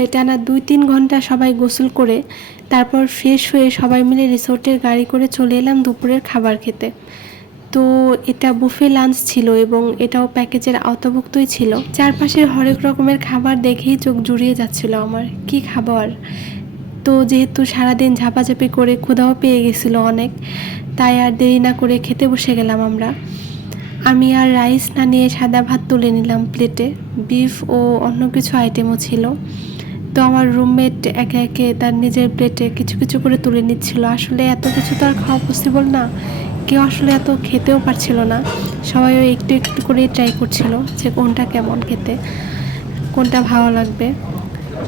হলে টানা 2-3 ঘন্টা সবাই গোসল করে তারপর ফ্রেশ হয়ে সবাই মিলে রিসোর্টের গাড়ি করে চলে এলাম দুপুরের খাবার খেতে। তো এটা বুফে লাঞ্চ ছিল এবং এটাও প্যাকেজের আওতাভুক্তই ছিল। চারপাশের হরেক রকমের খাবার দেখেই চোখ জুড়িয়ে যাচ্ছিল আমার, কি খাবার। তো যেহেতু সারাদিন ঝাপাঝাপি করে ক্ষুধাও পেয়ে গেছিলো অনেক, তাই আর দেরি না করে খেতে বসে গেলাম আমরা। আমি আর রাইস না নিয়ে সাদা ভাত তুলে নিলাম প্লেটে, বিফ ও অন্য কিছু আইটেমও ছিল। তো আমার রুমমেট একে একে তার নিজের প্লেটে কিছু কিছু করে তুলে নিচ্ছিল। আসলে এত কিছু তো আর খাওয়া পসিবল না, কেউ আসলে এত খেতেও পারছিল না, সবাই একটু একটু করেই ট্রাই করছিল যে কোনটা কেমন খেতে, কোনটা ভালো লাগবে।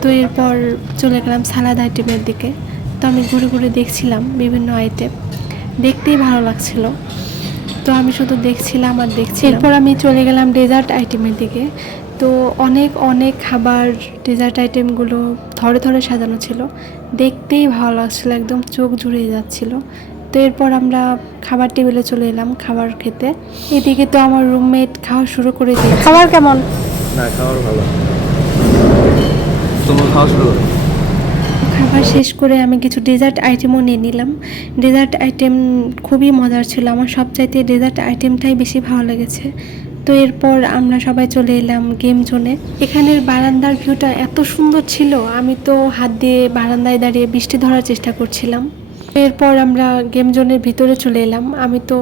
তো এরপর চলে গেলাম সালাদ আইটেমের দিকে। তো আমি ঘুরে ঘুরে দেখছিলাম বিভিন্ন আইটেম, দেখতেই ভালো লাগছিল, তো আমি শুধু দেখছিলাম আর দেখছি। এরপর আমি চলে গেলাম ডেজার্ট আইটেমের দিকে। তো অনেক অনেক খাবার, ডেজার্ট আইটেমগুলো ধরে ধরে সাজানো ছিল, দেখতেই ভালো লাগছিল, একদম চোখ জুড়িয়ে যাচ্ছিল। তো এরপর আমরা খাবার টেবিলে চলে এলাম খাবার খেতে। এদিকে তো আমার রুমমেট খাওয়া শুরু করে দিয়েছে। খাবার কেমন? না, খাবার ভালো। তোমার খাওয়া শুরু করো। খাবার শেষ করে আমি কিছু ডেজার্ট আইটেমও নিয়ে নিলাম। ডেজার্ট আইটেম খুবই মজার ছিল, আমার সবচাইতে ডেজার্ট আইটেমটাই বেশি ভালো লেগেছে। তো এরপর আমরা সবাই চলে এলাম গেম জোনে। এখানের বারান্দার ভিউটা এত সুন্দর ছিল, আমি তো হাত দিয়ে বারান্দায় দাঁড়িয়ে বৃষ্টি ধরার চেষ্টা করছিলাম। এরপর আমরা গেম জোনের ভিতরে চলে এলাম। আমি তো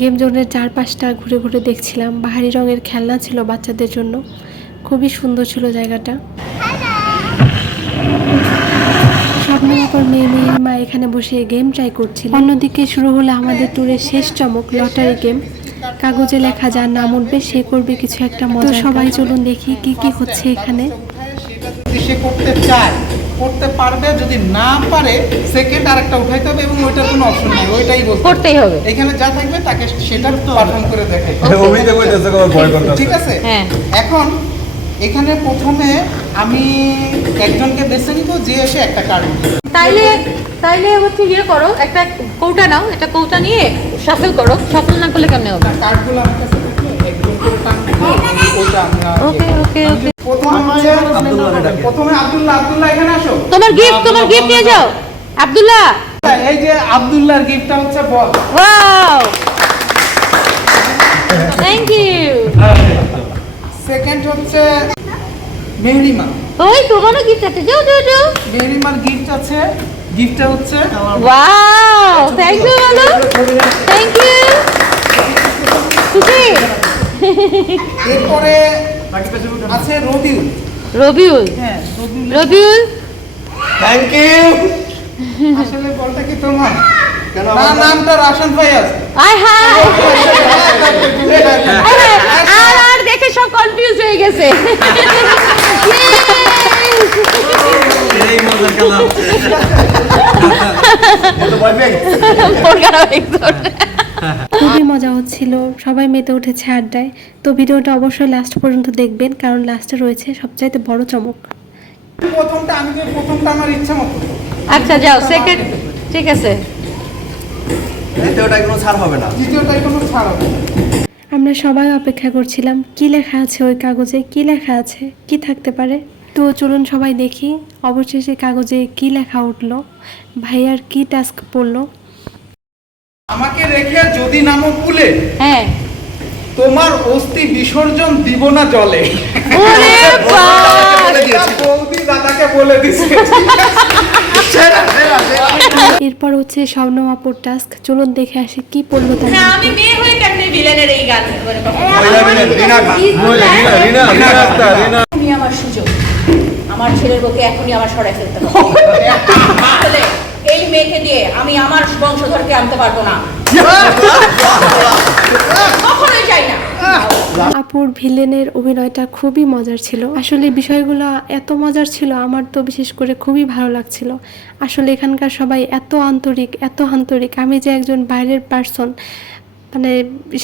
গেম জোনের চারপাশটা ঘুরে ঘুরে দেখছিলাম। বাহারি রঙের খেলনা ছিল বাচ্চাদের জন্য, খুবই সুন্দর ছিল জায়গাটা। স্বপ্নমাপার মেয়ের মা এখানে বসে গেম ট্রাই করছিল। অন্যদিকে শুরু হলো আমাদের ট্যুরের শেষ চমক, লটারি গেম। কাগজে লেখা যার নাম উঠবে সে করবে কিছু একটা মজা। সবাই চলুন দেখি কি কি হচ্ছে এখানে। সে করতে চায়, করতে পারবে, যদি না পারে সেকেন্ড আরেকটা উঠাইতে হবে এবং ওইটার কোনো অপশন নেই, ওইটাই বলতে করতেই হবে। এখানে যা থাকবে তাকে সেটা পারফর্ম করে দেখাই। ঠিক আছে, এখন এখানে প্রথমে আমি একজনকে বেছে নিব যে এসে একটা কার্ড উঠবে। তাইলে হচ্ছে ইয়ে করো, একটা কৌটা নাও, এটা কৌটা নিয়ে শাফল করো। শাফল না করলে কেমনে হবে? কার্ডগুলো আমার কাছে থাকলে একজন করে টানবো, ওটা আমরা ওকে ওকে ওকে। প্রথমে আব্দুল্লাহ এখানে আসো। তোমার গিফট নিয়ে যাও আব্দুল্লাহ। এই যে আব্দুল্লাহর গিফটটা হচ্ছে ball. Wow, thank you. Second হচ্ছে মেহরিমা। ওই তোমারও গিফট আছে, যাও যাও যাও। মেহরিমার গিফট আছে, গিফটটা হচ্ছে ওয়াও, থ্যাংক ইউ বলো, থ্যাংক ইউ। খুশি? এরপরে আছে রবিউল। হ্যাঁ রবিউল, থ্যাংক ইউ। আসলে বলটা কি তোমার? না, নামটা রাশন ভাই আছে। আয় হায়, আর দেখে সব কনফিউজ হয়ে গেছে। এই মজার খেলা হচ্ছে। এটা খুবই মজা হচ্ছিল, সবাই মেতে উঠেছে আড্ডায়। তো ভিডিওটা অবশ্যই লাস্ট পর্যন্ত দেখবেন, কারণ লাস্টে রয়েছে সবচাইতে বড় চমক। প্রথমটা আমার ইচ্ছা মতো। আচ্ছা যাও, সেকেন্ড ঠিক আছে। দ্বিতীয়টায় কোনো ছাড় হবে না। দ্বিতীয়টায় কোনো ছাড় হবে না। আমরা সবাই অপেক্ষা করছিলাম কি লেখা আছে ওই কাগজে, কি লেখা আছে, কি থাকতে পারে। তো চলুন সবাই দেখি অবশেষে কাগজে কি লেখা উঠলো, ভাইয়ার কি টাস্ক পড়লো। আমাকে রেখে যদি নামো কুলে, হ্যাঁ, তোমার অস্থি বিসর্জন দিব না জলে। ওরে বাবা, বৌদি দাদাকে বলে দিছে। এরপর হচ্ছে স্বপ্নমাপুর টাস্ক, চলুন দেখে আসি কি পড়লো তার। আমি মেয়ে হয়ে কেমনে ভিলেনের এই গান এখনই আমার সুযোগ, আমার ছেলের বউকে এখনই আমার সরাই ফেলতে হবে। আসলে এই মেয়েকে দিয়ে আমি আমার বংশধরকে আনতে পারবো না, কখনোই চাই না। আপুর ভিলেনের অভিনয়টা খুবই মজার ছিল। আসলে বিষয়গুলো এত মজার ছিল, আমার তো বিশেষ করে খুবই ভালো লাগছিল। আসলে এখানকার সবাই এত আন্তরিক, আমি যে একজন বাইরের পার্সন মানে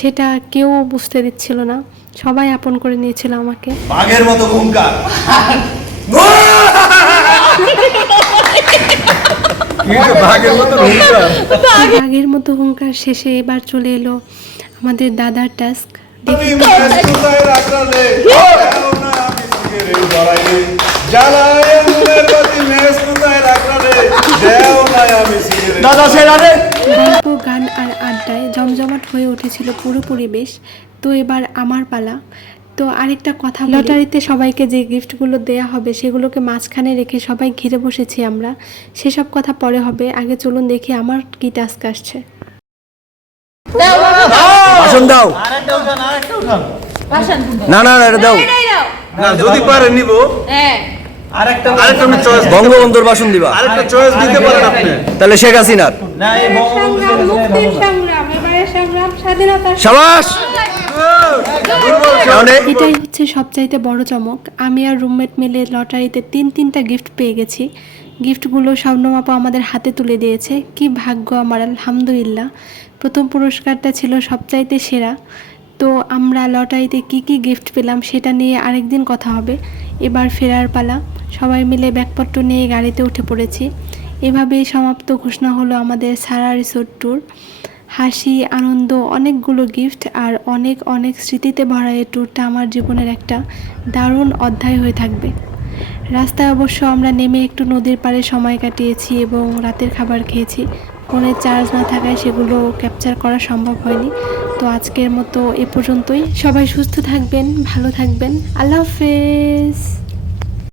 সেটা কেউ বুঝতে দিচ্ছিল না, সবাই আপন করে নিয়েছিল আমাকে। বাঘের মতো হুঙ্কার। বাঘের মতো হুঙ্কার শেষে এবার চলে এলো আমাদের দাদার টাস্ক। দেখি রে জড়াইলে জ্বালায় মনের বাতি মেস কোথায় রাখলে দেও নাই আমি সিগারেট দাদা সেরারে গল্প গান আর আড্ডায় জমজমাট হয়ে উঠেছিল পুরো পরিবেশ। তো এবার আমার পালা। তো আরেকটা কথা, লটারিতে সবাইকে যে গিফটগুলো দেয়া হবে সেগুলোকে মাঝখানে রেখে সবাই ঘিরে বসেছি আমরা। সেসব কথা পরে হবে, আগে চলুন দেখি আমার কি টাস্ক আসছে। দাও বাবা, ভাষণ দাও। ভাষণ না না না, এটা দাও। এটাই দাও। না যদি পারে নিব হ্যাঁ, আরেকটা আমি চয়েস বঙ্গবন্ধুর ভাষণ দিবা। আরেকটা চয়েস দিতে পারেন আপনি তাহলে শেখ হাসিনার। শাবাশ। তাহলে এটাই হচ্ছে সবচাইতে বড় চমক। আমি আর রুমমেট মিলে লটারিতে তিনটা গিফট পেয়ে গেছি। গিফটগুলো শবনম আপা আমাদের হাতে তুলে দিয়েছে। কি ভাগ্য আমার, আলহামদুলিল্লাহ। প্রথম পুরস্কারটা ছিল সবচাইতে সেরা। তো আমরা লটারিতে কি গিফট পেলাম সেটা নিয়ে আরেকদিন কথা হবে। এবার ফেরার পালা। সবাই মিলে ব্যাগপত্র নিয়ে গাড়িতে উঠে পড়েছি। এভাবেই সমাপ্ত ঘোষণা হলো আমাদের সারা রিসোর্ট ট্যুর। হাসি, আনন্দ, অনেকগুলো গিফট আর অনেক স্মৃতিতে ভরা এই ট্যুরটা আমার জীবনের একটা দারুণ অধ্যায় হয়ে থাকবে। রাস্তায় অবশ্য আমরা নেমে একটু নদীর পাড়ে সময় কাটিয়েছি এবং রাতের খাবার খেয়েছি। ফোনে চার্জ না থাকায় সেগুলো ক্যাপচার করা সম্ভব হয়নি। তো আজকের মতো এ পর্যন্তই। সবাই সুস্থ থাকবেন, ভালো থাকবেন। আল্লাহ হাফেজ।